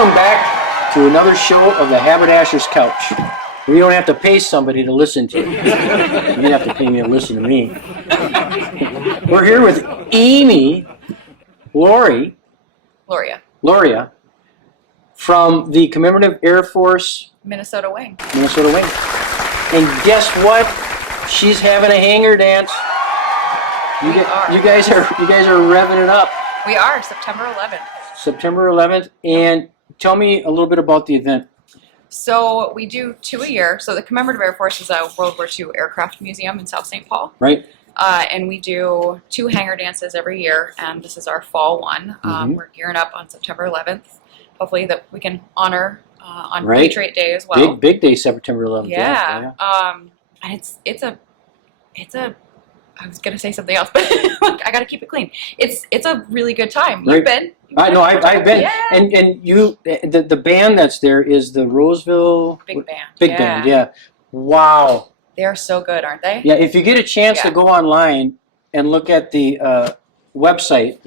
Welcome back to another show of the Haberdasher's Couch. We don't have to pay somebody to listen to you. You have to pay me to listen to me. We're here with Amy Lauria from the Commemorative Air Force Minnesota Wing. And guess what? She's having a hangar dance. You guys are revving it up. We are September 11th. September 11th, and tell me a little bit about the event. So we do 2 a year. So the Commemorative Air Force is a World War II aircraft museum in South St. Paul. Right. And we do 2 hangar dances every year, and this is our fall one. We're gearing up on September 11th. Hopefully that we can honor on Patriot Day as well. Big day, September 11th. Yeah. And it's a I was gonna say something else, but I gotta keep it clean. It's a really good time. Right. You've been. I know. I've been. Yeah. And you, the band that's there is the Roseville Big Band. Big Band. Yeah. Wow. They're so good, aren't they? Yeah. If you get a chance to go online and look at the website,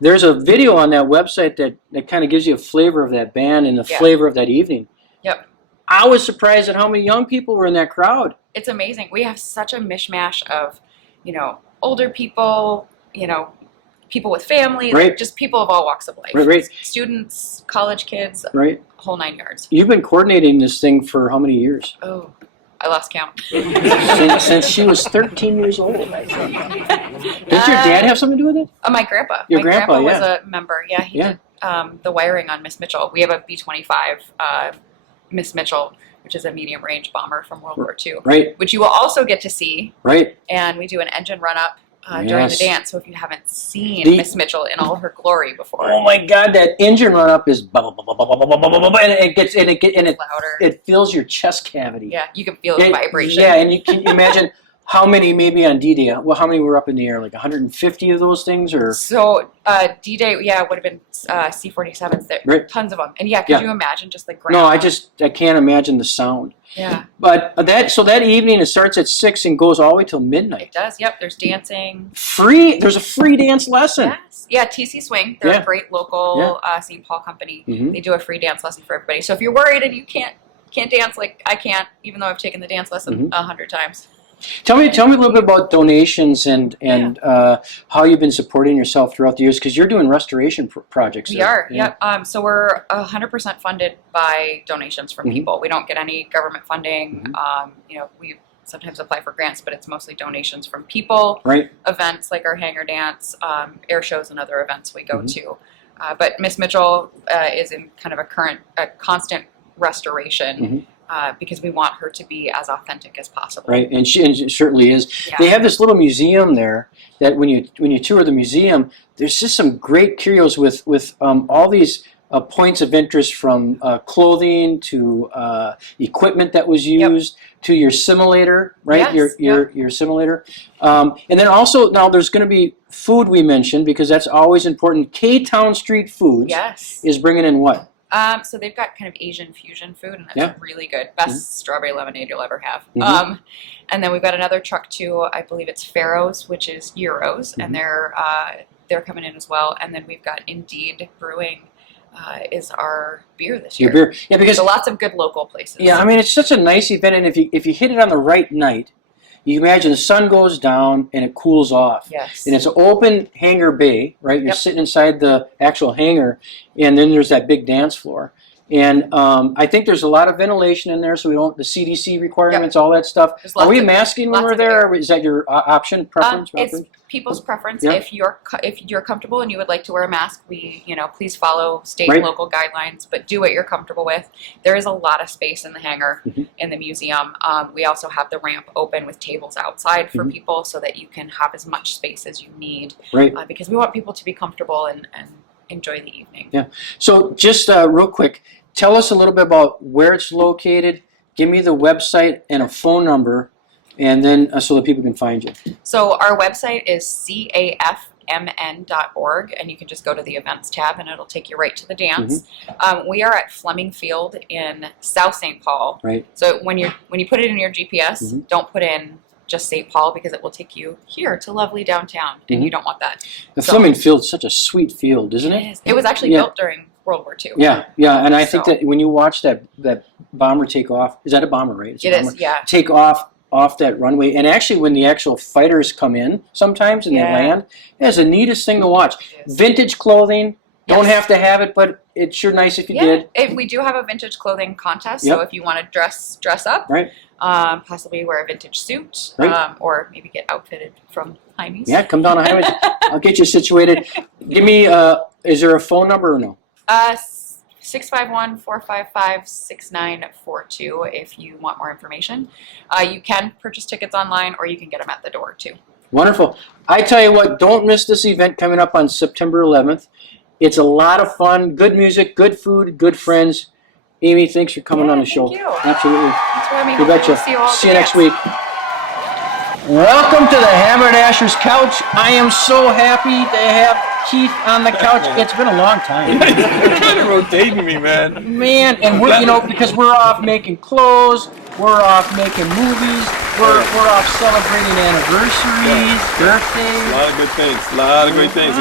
there's a video on that website that kind of gives you a flavor of that band and the flavor of that evening. Yep. I was surprised at how many young people were in that crowd. It's amazing. We have such a mishmash of, older people, people with families, just people of all walks of life. Right. Students, college kids, whole 9 yards. You've been coordinating this thing for how many years? Oh, I lost count. since she was 13 years old, I think. Does your dad have something to do with it? My grandpa. Your my grandpa was a member. Yeah, he did the wiring on Miss Mitchell. We have a B-25 Miss Mitchell, which is a medium-range bomber from World War II. Right. Which you will also get to see. Right. And we do an engine run-up during the dance. So if you haven't seen Miss Mitchell in all her glory before. Oh my God, that engine run-up is and it louder. It fills your chest cavity. Yeah, you can feel the vibration. Yeah, and you can imagine how many maybe on D-Day. Well, how many were up in the air? Like 150 of those things, or so D-Day, would have been C-47s. There, tons of them. And could you imagine just the ground? No, I can't imagine the sound. Yeah. But that evening it starts at 6 and goes all the way till midnight. It does. Yep. There's dancing. There's a free dance lesson. Yes. Yeah. TC Swing. They're a great local St. Paul company. They do a free dance lesson for everybody. So if you're worried and you can't dance like I can't, even though I've taken the dance lesson 100 times. Tell me a little bit about donations and how you've been supporting yourself throughout the years, because you're doing restoration projects. We are, yep. So we're 100% funded by donations from people. We don't get any government funding. We sometimes apply for grants, but it's mostly donations from people. Right. Events like our hangar dance, air shows, and other events we go to. But Miss Mitchell is in kind of a constant restoration. Because we want her to be as authentic as possible. Right, and she certainly is. Yeah. They have this little museum there that when you tour the museum, there's just some great curios with all these points of interest, from clothing to equipment that was used to your simulator, right? Yes, your simulator, and then also now there's going to be food we mentioned, because that's always important. K-Town Street Foods is bringing in what? So they've got kind of Asian fusion food, and that's really good. Best strawberry lemonade you'll ever have. And then we've got another truck too. I believe it's Pharaoh's, which is Euros, and they're coming in as well. And then we've got Indeed Brewing is our beer this year. Your beer, yeah, because so lots of good local places. Yeah, I mean it's such a nice event, and if you hit it on the right night, you imagine the sun goes down and it cools off. Yes. And it's an open hangar bay, right? You're sitting inside the actual hangar, and then there's that big dance floor. And I think there's a lot of ventilation in there, so we don't the CDC requirements, all that stuff. Are we masking when we're there? Or is that your option, preference? It's people's preference. If you're comfortable and you would like to wear a mask, please follow state and local guidelines, but do what you're comfortable with. There is a lot of space in the hangar in the museum. We also have the ramp open with tables outside for people, so that you can have as much space as you need. Right. Because we want people to be comfortable and enjoy the evening. Yeah. So just real quick, tell us a little bit about where it's located. Give me the website and a phone number, and then so that people can find you. So our website is cafmn.org, and you can just go to the events tab, and it'll take you right to the dance. We are at Fleming Field in South St. Paul. Right. So when you put it in your GPS, don't put in just St. Paul, because it will take you here to lovely downtown, and you don't want that. The Fleming Field is such a sweet field, isn't it? It was actually built during World War II. Yeah, and I think that when you watch that bomber take off, is that a bomber, right? It's a bomber. Is, yeah. Take off that runway, and actually when the actual fighters come in sometimes and they land, it's the neatest thing to watch. Vintage clothing, don't have to have it, but it's sure nice if you did. We do have a vintage clothing contest, so if you want to dress up, possibly wear a vintage suit, or maybe get outfitted from Heimie's. Yeah, come down to Heimie's. I'll get you situated. Give me, is there a phone number or no? 651-455-6942 if you want more information. You can purchase tickets online, or you can get them at the door too. Wonderful. I tell you what, don't miss this event coming up on September 11th. It's a lot of fun, good music, good food, good friends. Amy, thanks for coming on the show. Thank you. Absolutely. Thanks for having me. You betcha. See you next week. Welcome to the Haberdasher's couch. I am so happy to have Keith on the couch. It's been a long time. You're kind of rotating me, man. Man, and we're because we're off making clothes, we're off making movies, we're off celebrating anniversaries, birthdays. A lot of good things. A lot of great things.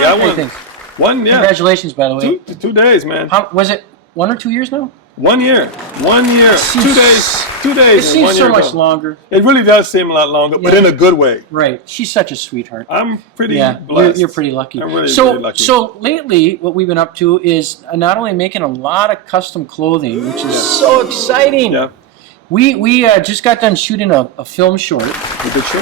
One, yeah. Congratulations, by the way. 2 days, man. Was it 1 or 2 years now? 1 year. 1 year. 2 days. 2 days. It seems so much longer. It really does seem a lot longer, but in a good way. Right. She's such a sweetheart. I'm pretty blessed. You're pretty lucky. I'm really lucky. So lately, what we've been up to is not only making a lot of custom clothing, which is so exciting. Yeah. We just got done shooting a film short. A good show.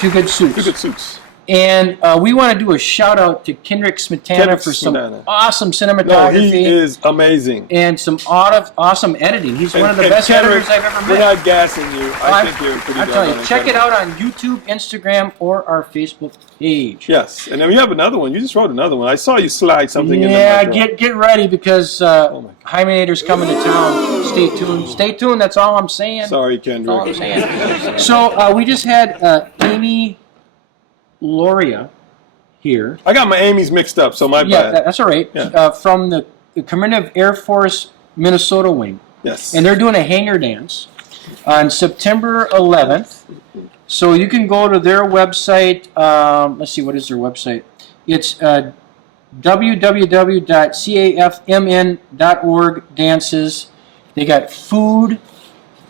Two good suits. 2 good suits. And we want to do a shout out to Kendrick Smetana for some awesome cinematography. He is amazing. And some awesome editing. He's one of the best editors I've ever met. We're not gassing you. I think you're pretty good. I'll tell you, check it out on YouTube, Instagram, or our Facebook page. Yes. And then we have another one. You just wrote another one. I saw you slide something in the Yeah, get ready because Heimie's coming to town. Stay tuned. Stay tuned. That's all I'm saying. Sorry, Kendrick. That's all I'm saying. So we just had Amy Lauria here. I got my Amy's mixed up, so my bad. Yeah, that's all right. Yeah. From the Commemorative Air Force Minnesota wing. Yes. And they're doing a hangar dance on September 11th. So you can go to their website. Let's see, what is their website? It's www.cafmn.org dances. They got food.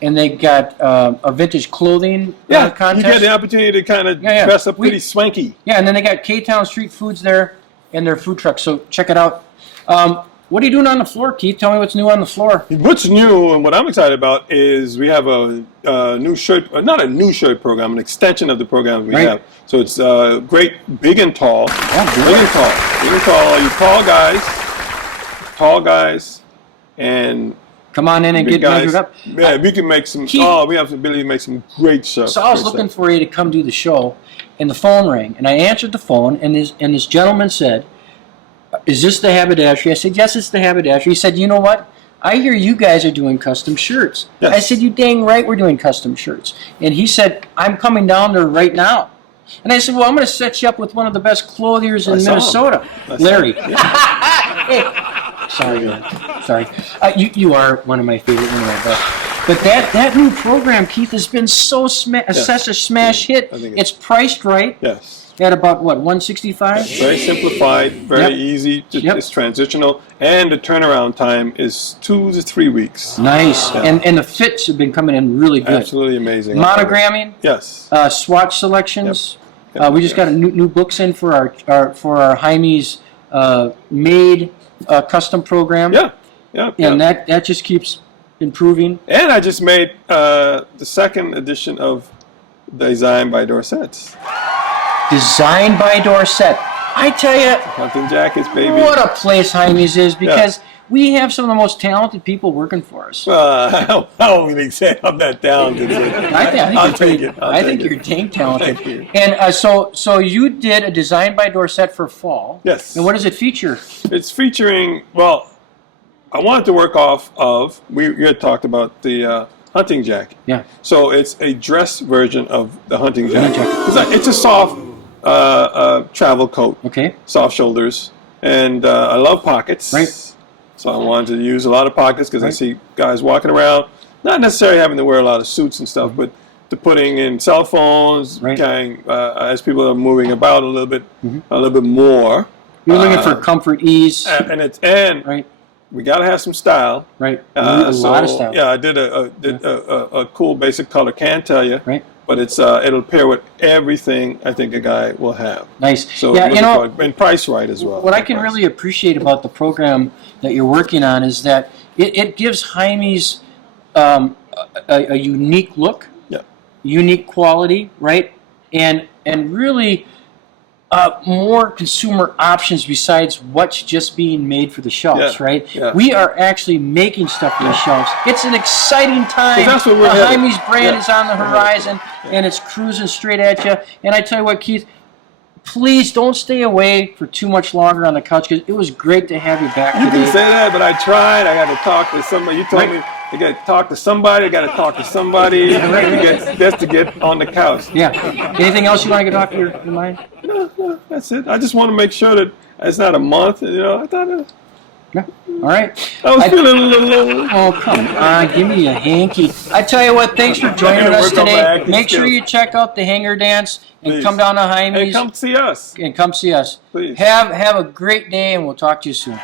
And they got a vintage clothing contest. You get the opportunity to kind of dress up pretty swanky. Yeah, and then they got K-Town Street Foods there and their food truck. So check it out. What are you doing on the floor, Keith? Tell me what's new on the floor. What's new and what I'm excited about is we have a new shirt, not a new shirt program, an extension of the program we have. So it's great, big and tall. Oh, big and tall. Big and tall. You tall guys, and come on in and get measured up. Yeah, we can make some. We have the ability to make some great stuff. So I was looking for you to come do the show, and the phone rang, and I answered the phone, and this gentleman said, "Is this the Haberdasher?" I said, "Yes, it's the Haberdasher." He said, "You know what? I hear you guys are doing custom shirts." Yes. I said, "You dang right, we're doing custom shirts." And he said, "I'm coming down there right now." And I said, "Well, I'm going to set you up with one of the best clothiers in Minnesota, Larry." Hey. Sorry, man. Sorry. You are one of my favorite anyway. But that new program, Keith, has been such a smash hit. It's priced right. Yes. At about, what, $165? Very simplified, very easy. It's transitional. And the turnaround time is 2 to 3 weeks. Nice. Yeah. And the fits have been coming in really good. Absolutely amazing. Monogramming. Yes. Swatch selections. We just got new books in for our Heimie's made custom program. And that just keeps improving. And I just made the second edition of Design by Dorsets. Designed by Dorset. I tell you, hunting jackets, baby. What a place Heimie's is, because we have some of the most talented people working for us. I don't really say I'm that talented. I think you're dang talented. Thank you. And so you did a Design by Dorset for fall. Yes. And what does it feature? It's featuring, well, I wanted to work off of, we had talked about the hunting jacket. Yeah. So it's a dress version of the hunting jacket. It's a soft travel coat. Okay. Soft shoulders. And I love pockets. Right. So I wanted to use a lot of pockets because I see guys walking around, not necessarily having to wear a lot of suits and stuff, but to putting in cell phones, carrying, as people are moving about a little bit more. You're looking for comfort, ease, and right? we got to have some style. Right. A lot of style. Yeah, I did a cool basic color. Can't tell you. Right. But it'll pair with everything I think a guy will have. Nice. So yeah, and price right as well. What I can really appreciate about the program that you're working on is that it gives Heimie's a unique look, unique quality, right, and really more consumer options besides what's just being made for the shelves, right? Yeah. We are actually making stuff for the shelves. It's an exciting time. That's what we're the headed. Heimie's brand is on the horizon, and it's cruising straight at you. And I tell you what, Keith, please don't stay away for too much longer on the couch, because it was great to have you back You today. can say that, but I tried. I got to talk to somebody. You told me you got to talk to somebody. I got to talk to somebody just to get on the couch. Yeah. Anything else you want to talk to your mind? No, that's it. I just want to make sure that it's not a month. I thought Yeah. All right. I was feeling a little. Oh, come on. Give me a hanky. I tell you what, thanks for joining us Work on my today. acting Make sure skills. you check out the Hangar Dance and Please. come down to Heimie's. Hey, come see us. And come see us. Please. Have a great day, and we'll talk to you soon.